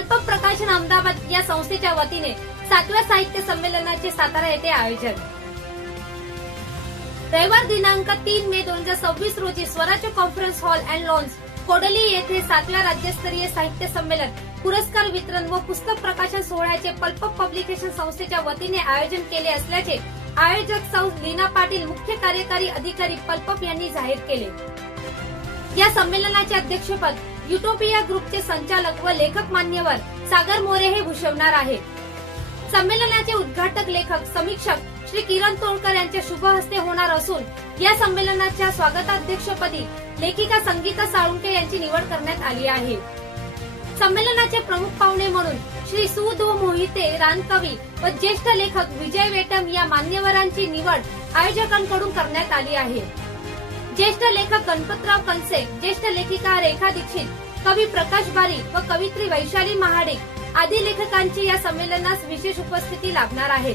Pulp प्रकाशन अहमदाबाद या संस्थेच्या वतीने 7व्या साहित्य संमेलनाचे सातारा येथे आयोजन। रविवार दिनांक 3 मे 2026 रोजी Swarajya conference hall and lawns Kodli येथे 7व्या राज्यस्तरीय साहित्य संमेलन, पुरस्कार वितरण व पुस्तक प्रकाशन सोहळ्याचे पल्प पब्लिकेशन संस्थेच्या वतीने आयोजन केले असल्याचे आयोजक सौ लीना पाटील, मुख्य कार्यकारी अधिकारी पल्प यांनी जाहीर केले। या संमेलनाचे अध्यक्षपद युटोपिया ग्रुपचे संचालक व लेखक मान्यवर सागर मोरे हे भूषवणार आहेत। संमेलनाचे उद्घाटक लेखक समीक्षक श्री किरण तोडकर यांच्या शुभ हस्ते होणार असून या संमेलनाच्या स्वागताध्यक्षपदी लेखिका संगीता साळुंके यांची निवड करण्यात आली आहे। संमेलनाचे प्रमुख पाहुणे म्हणून श्री सु दो मोहिते रानकवी व ज्येष्ठ लेखक विजय वेटम या मान्यवरांची निवड आयोजकांकडून करण्यात आली आहे। ज्येष्ठ लेखक गणपतराव कनसे, ज्येष्ठ लेखिका रेखा दीक्षित, कवी प्रकाश बारी व कवित्री वैशाली महाडिक आदी लेखकांची या संमेलनास विशेष उपस्थिती लाभणार आहे।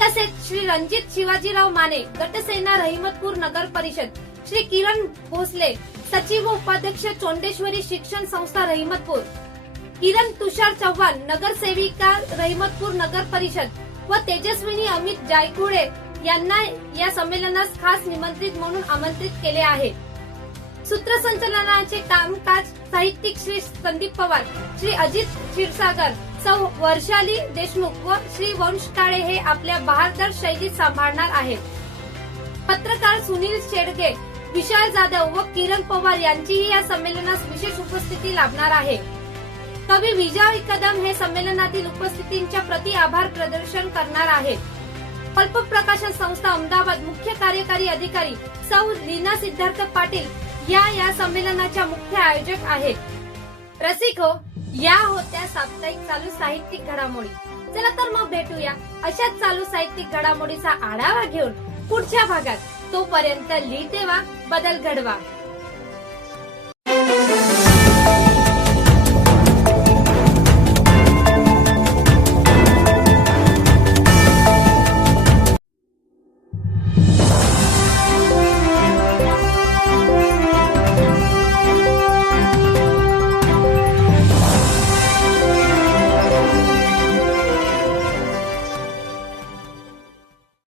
तसेच श्री रणजित शिवाजीराव माने, गटसेना रहिमतपूर नगर परिषद, श्री किरण भोसले, सचिव व उपाध्यक्ष चोंडेश्वरी शिक्षण संस्था रहिमतपूर, किरण तुषार चव्हाण, नगरसेविका रहिमतपूर नगर परिषद व तेजस्विनी अमित जायकुडे यांना या संमेलनास खास निमंत्रित म्हणून आमंत्रित केले आहे। सूत्रसंचालनाचे कामकाज साहित्यिक श्री संदीप पवार, श्री अजित क्षीरसागर, सौ वर्षाली देशमुख व श्री वंश काळे हे आपल्या बहारदार शैलीत सांभाळणार आहेत। पत्रकार सुनील शेडगे, विशाल जाधव व किरण पवार यांचीही या संमेलनास विशेष उपस्थिती लाभणार आहे। कवी विजय कदम हे संमेलनातील उपस्थितींच्या प्रति आभार प्रदर्शन करणार आहेत। पल्प प्रकाशन संस्था अहमदाबाद मुख्य कार्यकारी अधिकारी सौ लीना सिद्धार्थ पाटील या संमेलनाच्या मुख्य आयोजक आहेत। रसिक हो, या होत्या साप्ताहिक चालू साहित्यिक घडामोडी। चला तर मग भेटूया अशाच चालू साहित्यिक घडामोडीचा आढावा घेऊन पुढच्या भागात। तोपर्यंत लिहित तेव्हा बदल घडवा।